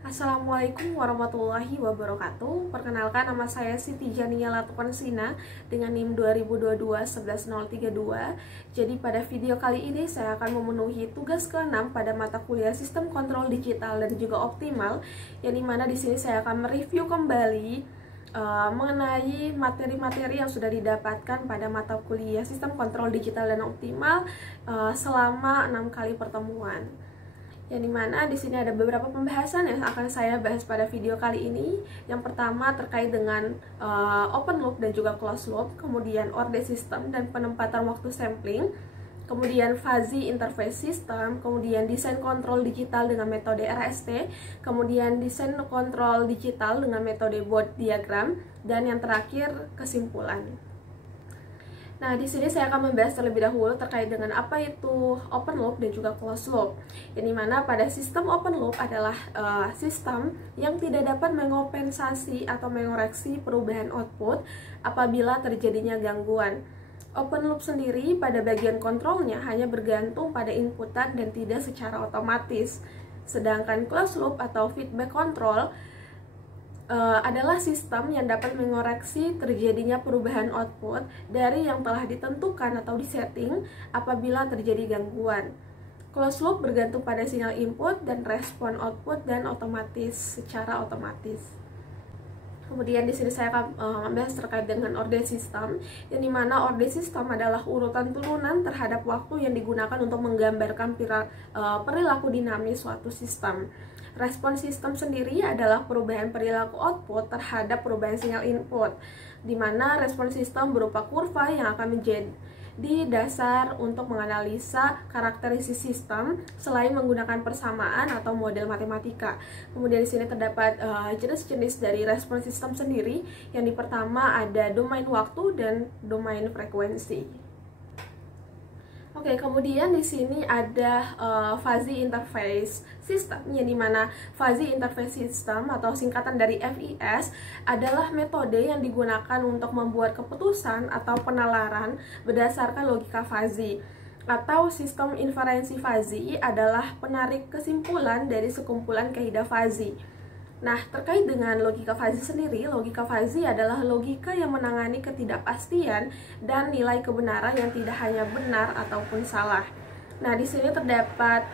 Assalamualaikum warahmatullahi wabarakatuh. Perkenalkan, nama saya Siti Jania Latukonsina dengan NIM 2022-11032. Jadi pada video kali ini saya akan memenuhi tugas ke-6 pada mata kuliah Sistem Kontrol Digital dan juga Optimal, yang dimana di sini saya akan mereview kembali mengenai materi-materi yang sudah didapatkan pada mata kuliah Sistem Kontrol Digital dan Optimal selama 6 kali pertemuan. Yang dimana di sini ada beberapa pembahasan yang akan saya bahas pada video kali ini. Yang pertama terkait dengan open loop dan juga closed loop, kemudian order system dan penempatan waktu sampling, kemudian fuzzy interface system, kemudian desain kontrol digital dengan metode RST, kemudian desain kontrol digital dengan metode Bode diagram, dan yang terakhir kesimpulan. Nah, di sini saya akan membahas terlebih dahulu terkait dengan apa itu open loop dan juga closed loop. Yang dimana pada sistem open loop adalah sistem yang tidak dapat mengompensasi atau mengoreksi perubahan output apabila terjadinya gangguan. Open loop sendiri pada bagian kontrolnya hanya bergantung pada inputan dan tidak secara otomatis. Sedangkan closed loop atau feedback control adalah sistem yang dapat mengoreksi terjadinya perubahan output dari yang telah ditentukan atau disetting apabila terjadi gangguan. Closed loop bergantung pada sinyal input dan respon output dan secara otomatis. Kemudian di sini saya akan membahas terkait dengan order system, yang dimana order system adalah urutan turunan terhadap waktu yang digunakan untuk menggambarkan perilaku dinamis suatu sistem. Respon sistem sendiri adalah perubahan perilaku output terhadap perubahan sinyal input, di mana respon sistem berupa kurva yang akan menjadi dasar untuk menganalisa karakteristik sistem selain menggunakan persamaan atau model matematika. Kemudian di sini terdapat jenis-jenis dari respon sistem sendiri. Yang pertama ada domain waktu dan domain frekuensi. Oke, kemudian di sini ada fuzzy interface system, yang dimana fuzzy interface system atau singkatan dari FIS adalah metode yang digunakan untuk membuat keputusan atau penalaran berdasarkan logika fuzzy. Atau sistem inferensi fuzzy adalah penarik kesimpulan dari sekumpulan kaidah fuzzy. Nah, terkait dengan logika fuzzy sendiri, logika fuzzy adalah logika yang menangani ketidakpastian dan nilai kebenaran yang tidak hanya benar ataupun salah. Nah, di sini terdapat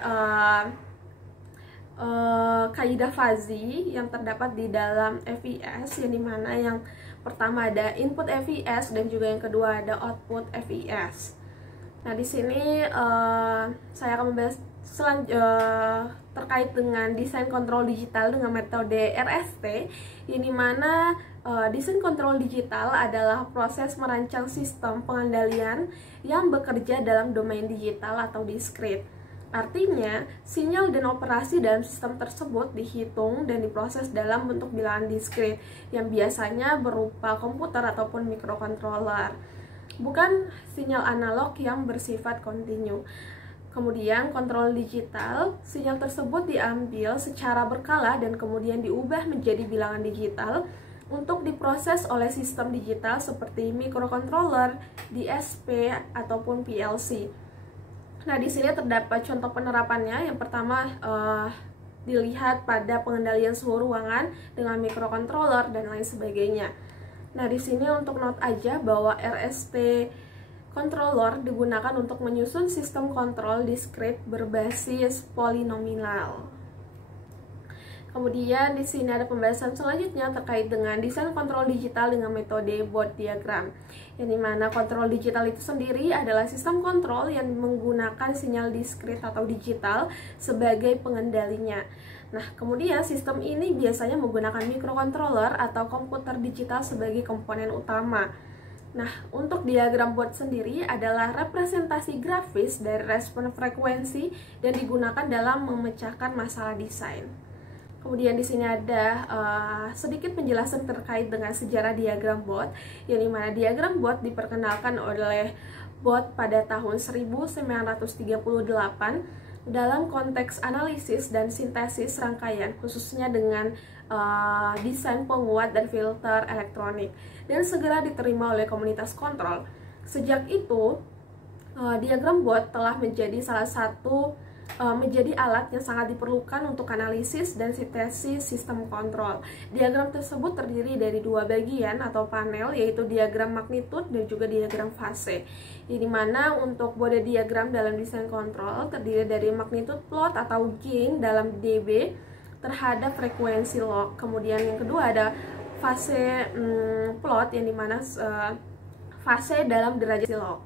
kaidah fuzzy yang terdapat di dalam FIS, yang dimana yang pertama ada input FIS dan juga yang kedua ada output FIS. Nah, di sini saya akan membahas terkait dengan desain kontrol digital dengan metode RST, yang dimana desain kontrol digital adalah proses merancang sistem pengendalian yang bekerja dalam domain digital atau diskrit. Artinya, sinyal dan operasi dalam sistem tersebut dihitung dan diproses dalam bentuk bilangan diskrit yang biasanya berupa komputer ataupun microcontroller, bukan sinyal analog yang bersifat kontinu. Kemudian kontrol digital, sinyal tersebut diambil secara berkala dan kemudian diubah menjadi bilangan digital untuk diproses oleh sistem digital seperti microcontroller, DSP ataupun PLC. Nah, di sini terdapat contoh penerapannya. Yang pertama dilihat pada pengendalian suhu ruangan dengan microcontroller dan lain sebagainya. Nah, di sini untuk note aja bahwa RST controller digunakan untuk menyusun sistem kontrol diskrit berbasis polinomial. Kemudian di sini ada pembahasan selanjutnya terkait dengan desain kontrol digital dengan metode Bode diagram, yang dimana kontrol digital itu sendiri adalah sistem kontrol yang menggunakan sinyal diskrit atau digital sebagai pengendalinya. Nah, kemudian sistem ini biasanya menggunakan microcontroller atau komputer digital sebagai komponen utama. Nah, untuk diagram Bode sendiri adalah representasi grafis dari respon frekuensi dan digunakan dalam memecahkan masalah desain. Kemudian di sini ada sedikit penjelasan terkait dengan sejarah diagram Bode, yang dimana diagram Bode diperkenalkan oleh Bode pada tahun 1938 dalam konteks analisis dan sintesis rangkaian, khususnya dengan desain penguat dan filter elektronik, dan segera diterima oleh komunitas kontrol. Sejak itu, diagram Bode telah menjadi salah satu menjadi alat yang sangat diperlukan untuk analisis dan sintesis sistem kontrol. Diagram tersebut terdiri dari dua bagian atau panel, yaitu diagram magnitude dan juga diagram fase. Di mana untuk body diagram dalam desain kontrol terdiri dari magnitude plot atau gain dalam dB terhadap frekuensi log. Kemudian yang kedua ada fase plot, yang dimana fase dalam derajat log.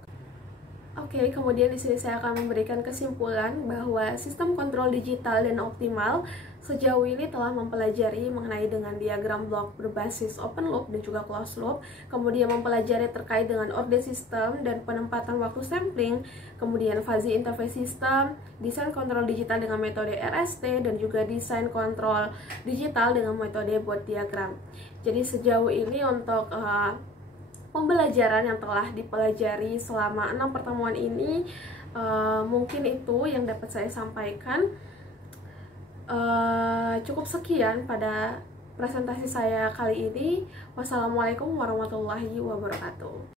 Oke, kemudian di sini saya akan memberikan kesimpulan bahwa sistem kontrol digital dan optimal sejauh ini telah mempelajari mengenai dengan diagram blok berbasis open loop dan juga closed loop, kemudian mempelajari terkait dengan order system dan penempatan waktu sampling, kemudian fuzzy interface system, desain kontrol digital dengan metode RST, dan juga desain kontrol digital dengan metode bot diagram. Jadi sejauh ini untuk pembelajaran yang telah dipelajari selama 6 pertemuan ini, mungkin itu yang dapat saya sampaikan. Cukup sekian pada presentasi saya kali ini. Wassalamualaikum warahmatullahi wabarakatuh.